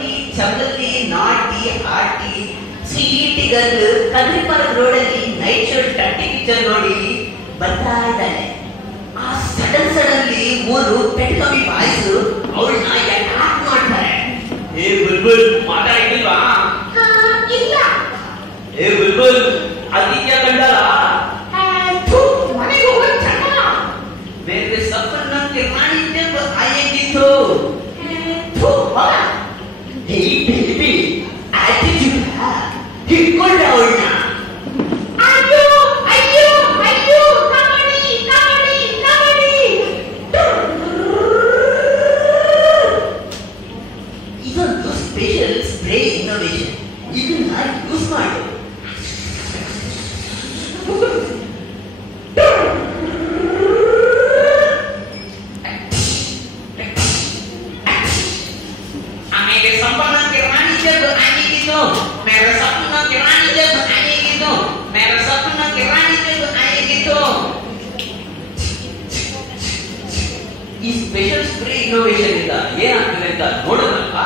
Lovely ಚಮಲಿ ನಾಟಿ ಆಟಿ CET girl ಕದ್ರಿಪಾರ್ಕ್ ರೋಡಲ್ಲಿ night show ಟಂಟಿ picture ನೋಡಿ ಬರ್ತಾ ಇದ್ದಾಳೆ. ಆ ಸಡನ್ಲಿ ಮೂರು ಪೆಟ್ಕಮ್ಮಿ ಬಾಯ್ಸ್ ಅವಳನ್ನ ಅಟ್ಯಾಕ್ ಮಾಡ್ತಾರೆ. ಏ ಬುಲ್ಬುಲ್ ಮಾತಾಡಿಲ್ವಾ? ಇಲ್ಲ. ಏ ಬುಲ್ಬುಲ್ ಅದಕ್ಕೆ ಕಂಡಲ್ಲ ಮನೆಗೆ ಹೋಗಿ ಚಂದ ಬೇರೆ ಸಪ್ಪನ್ನ ಕಿರ್ಮಾಣಿದ್ದೆ ಆಯಂಗಿತ್ತು. ಬೇಬಿ ಆಟಿಟ್ಯೂಡ್ ಹಿಡ್ಕೊಂಡ ಅವಳನ್ನ. ಅಯ್ಯೋ ಅಯ್ಯೋ ಅಯ್ಯೋ ಕಬಡ್ಡಿ ಕಬಡ್ಡಿ ಕಬಡ್ಡಿ. ಇದೊಂದು ಸ್ಪೆಷಲ್ ಸ್ಪ್ರೇ ಇನ್ನೋವೇಷನ್. ಇದನ್ನ ಯೂಸ್ ಮಾಡು. मेरे सपना के रानी जब आएगी तो मेरे सपना के रानी जब आएगी तो मेरे सपना के रानी जब आएगी तो ಈ ಸ್ಪೆಷಲ್ ಸ್ಪ್ರೇ ಇನ್ನೋವೇಷನ್ ಇಂದ ಏನಾಗ್ತದೆ ಅಂತ ನೋಡೋದಲ್ವಾ?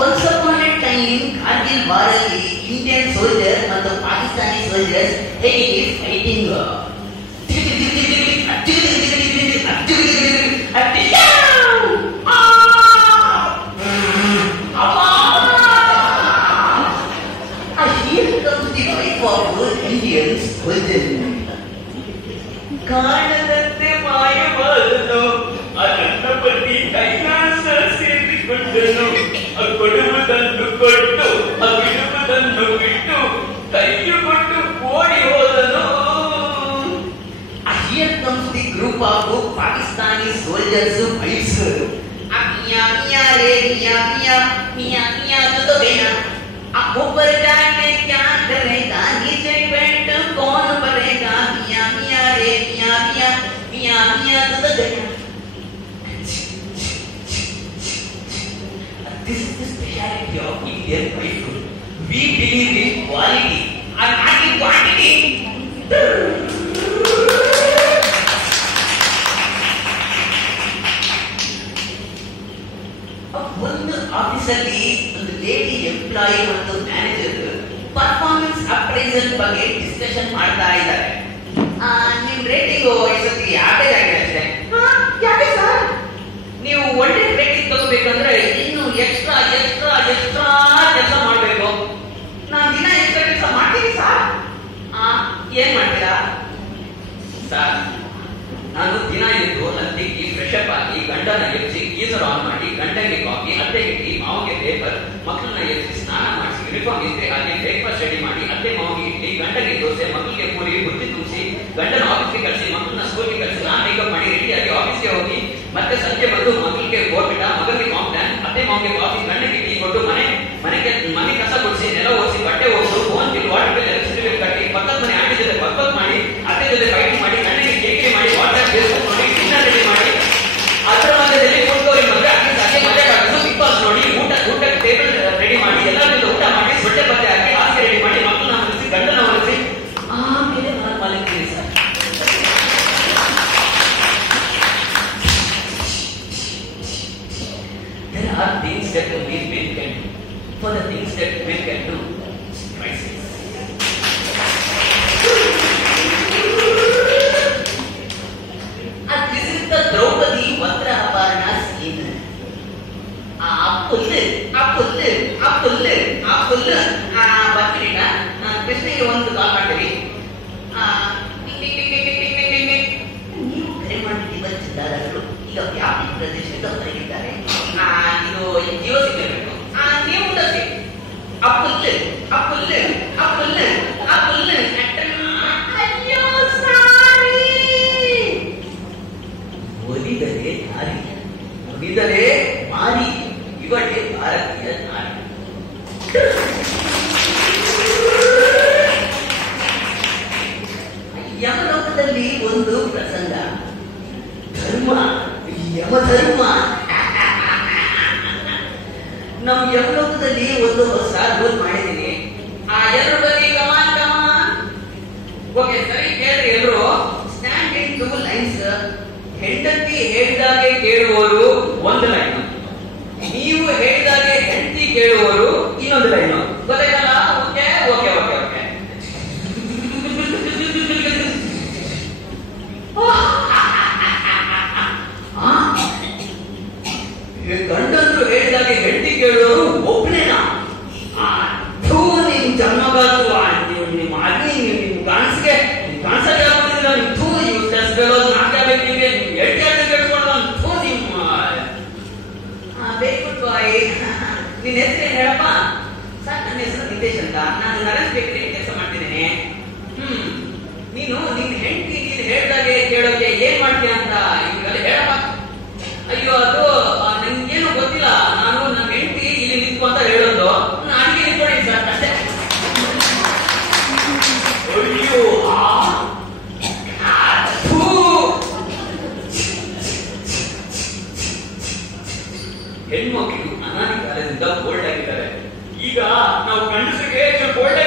Once upon a time, Kargil war ಅಲ್ಲಿ ಇಂಡಿಯನ್ ಸೋಲ್ಜರ್ ಮತ್ತು ಪಾಕಿಸ್ತಾನಿ ಸೋಲ್ಜರ್ಸ್ ಹೇಗೆ ಫೈಟಿಂಗ್. ಇಂಡಿಯನ್ ಸೋಲ್ಜರ್ ಕಾಣದಂತೆ ಮಾಯವಾದನು ನನ್ನ ಪತಿ ಕೈಲಾಸ ಸೇರಿಕೊಂಡನು. ಕೊಡುವುದನ್ನು ಕೊಟ್ಟು ಬಿಡುವುದನ್ನು ಬಿಟ್ಟು ಕೈಯು ಕೊಟ್ಟು ಓಡಿ ಹೋದನು. Here comes the group of Pakistani soldiers fights. Miya miya re miya miya miya miya to bena. अब ऊपर जाके क्या करेगा नीचे बैठ कौन भरेगा. मिया मिया रे मिया मिया मिया मिया तो बena. This is the speciality of Indian fight. We believe in quality and not in quantity. ಒಂದು ಆಫೀಸಲ್ಲಿ ಒಂದು ಲೇಡಿ ಎಂಪ್ಲಾಯಿ ಮತ್ತು ಮ್ಯಾನೇಜರ್ ಪರ್ಫಾರ್ಮೆನ್ಸ್ ಅಪ್ರೈಸಲ್ ಬಗ್ಗೆ ಡಿಸ್ಕಷನ್ ಮಾಡ್ತಾ ಇದ್ದಾರೆ. ನಿಮ್ ರೇಟಿಂಗ್ ಈ ಆವರೇಜ್ ಆಗಿದೆ ಅಷ್ಟೇ. ಯಾಕೆ ಸರ್? ನೀವು ಒಳ್ಳೆ ರೇಟಿಂಗ್ ತಗೋಬೇಕಂದ್ರೆ ಇನ್ನು ಎಕ್ಸ್ಟ್ರಾ ಎಕ್ಸ್ಟ್ರಾ ಎಕ್ಸ್ಟ್ರಾ ಕೆಲಸ ಮಾಡಬೇಕು. ನಾನು ದಿನ ಎಕ್ಸ್ಟ್ರಾ ಕೆಲಸ ಮಾಡ್ತೀನಿ ಸರ್. ಏನ್ ಮಾಡ್ತೀರಾ ಸರ್? ನಾನು ದಿನ ಎದ್ದು ಹತ್ತಿಕ್ಕಿ ಫ್ರೆಶ್ ಅಪ್ ಆಗಿ ಗಂಡನ ಎಬ್ಬಿಸಿ ಗೀಸರ್ ಆನ್ ಮಾಡಿ ಗಂಡನಿಗೆ ಕಾಫಿ ಅತ್ತೆಗೆ ಟೀ ಮಾವಿಗೆ ಪೇಪರ್ ಮಕ್ಕಳನ್ನ ಎಬ್ಬಿಸಿ ಸ್ನಾನ ಮಾಡಿಸಿ ಯೂನಿಫಾರ್ಮ್ ಇಸ್ತ್ರಿ ಹಾಕಿ ಬ್ರೇಕ್ಫಾಸ್ಟ್ ರೆಡಿ ಮಾಡಿ ಅತ್ತೆ ಮಾವಿಗೆ ಇಡ್ಲಿ ಗಂಡನಿಗೆ ದೋಸೆ ಮಕ್ಕಳಿಗೆ ಪೂರಿ ಬುತ್ತಿ ತುಂಬಿಸಿ ಗಂಡನ ಆಫೀಸ್ಗೆ ಕಳಿಸಿ ಮಕ್ಕಳನ್ನ ಸ್ಕೂಲ್ಗೆ ಕಳಿಸಿ ನಾನು ಮೇಕಪ್ ಮಾಡಿ ರೆಡಿಯಾಗಿ ಆಫೀಸ್ಗೆ ಹೋಗಿ ಮತ್ತೆ ಸಂಜೆ ಬಂದು ಮಕ್ಕಳಿಗೆ ಬೋರ್ಬಿಟ ಮಗನಿಗೆ ಕಾಂಪ್ಲಾನ್ ಅತ್ತೆ ಮಾವಿಗೆ ಕಾಫಿ ಗಂಡನಿಗೆ ಟೀ ಕೊಟ್ಟು ಮನೆ ಕಸ ಗುಡಿಸಿ ನೆಲ ಒರೆಸಿ ಬಟ್ಟೆ ಹೋಗುದು phone bill water bill electricity ಕಟ್ಟಿ ಪಕ್ಕದ ಮನೆ ಆಂಟಿ ಜೊತೆ ಬರ್ಬತ್ ಮಾಡಿ ಅತ್ತೆ ಜೊತೆ ಫೈಟ್ ಮಾಡಿ ಗಂಡನಿಗೆ ಕೇಕ್ ಮಾಡಿ ವಾಟರ್ ನೋಡಿ ಡಿನ್ನರ್ ರೆಡಿ ಮಾಡಿ ಅದರ ಮಧ್ಯದಲ್ಲಿ ಕೂತ್ಕೋರಿ ಮದುವೆ ಅದೇ ಮಜಾ ಕಾಣಿಸು ಬಿಗ್ ಬಾಸ್ ನೋಡಿ ಊಟಕ್ಕೆ ಟೇಬಲ್ ರೆಡಿ ಮಾಡಿ ಎಲ್ಲರಿಂದ ಊಟ ಮಾಡಿ ಸೊಟ್ಟೆ ಬಟ್ಟೆ ಹಾಕಿ ಹಾಸಿಗೆ ರೆಡಿ ಮಾಡಿ ಮಕ್ಕಳನ್ನ ಹೊಲಿಸಿ ಗಂಡನ ಹೊಲಿಸಿ ಆಮೇಲೆ ನಾನು ಮಲಗ್ತೀನಿ sir. There are things that only men can do. For the things that men can do, priceless. This is the Draupadi Vatra Aparna scene. ಬರ್ತೀರಿಗ ಕೃಷ್ಣಗೆ ಒಂದು ಕಾಲ್ ಮಾಡ್ತೀವಿ. ನೀವು ಕರೆ ಮಾಡಿದ್ದೀವಿ ಬಂದಿದ್ದಾರರು ಈಗ ವ್ಯಾಪ್ತಿ ಪ್ರದೇಶದ ಹೊರಗಿದ್ದಾರೆ. ಇದು ಜಿಯೋ ಸಿಗಬೇಕು. ನೀವು ಉಳಿಸಿ ಅಪ್ಪುಲ್ಲು ಅಪ್ಪುಲ್ಲು ಅಪ್ಪುಲ್ಲು ಅಪ್ಪುಲ್ಲು ಅಯ್ಯೋ ಸಾರಿ. ಒಲಿದರೆ ನಾರಿ ಒಲಿದರೆ ಮಾರಿ ಇವಳೇ ಭಾರತೀಯ ನಾರಿ. ಯಮಲೋಕದಲ್ಲಿ ಒಂದು ಪ್ರಸಂಗ. ಧರ್ಮ ಯಮಧರ್ಮ. ನಾವು ಯಮಲೋಕದಲ್ಲಿ ಒಂದು ಹೊಸ ರೂಲ್ ಮಾಡಿದೀನಿ. ಎಲ್ಲರೂ ಬನ್ನಿ ಕಮಾನ್ ಕಮಾನ್. ಓಕೆ ಸರಿ ಕೇಳ್ರಿ ಎಲ್ರು ಏನ್ ಮಾಡ್ತೀಯ ಅಂತ ಈಗೆಲ್ಲ ಹೇಳಪ್ಪ. ಅಯ್ಯೋ ಅದು ನಂಗೇನು ಗೊತ್ತಿಲ್ಲ, ನಾನು ನನ್ನ ಹೆಂಡತಿ ಇಲ್ಲಿ ನಿಂತು ಅಂತ ಹೇಳೋದು, ಅಡಿಗೆ ನಿಂತ್ಕೊಳ್ಳಿ ಸರ್ ಅಷ್ಟೇ. ಅಯ್ಯೋ ಹೆಣ್ಮಕ್ಳು ಅನಾದಿ ಕಾಲದಿಂದ ಬೋಲ್ಡ್ ಆಗಿದ್ದಾರೆ. ಈಗ ನಾವು ಗಂಡಸರಿಗೆ ಬೋಲ್ಡ್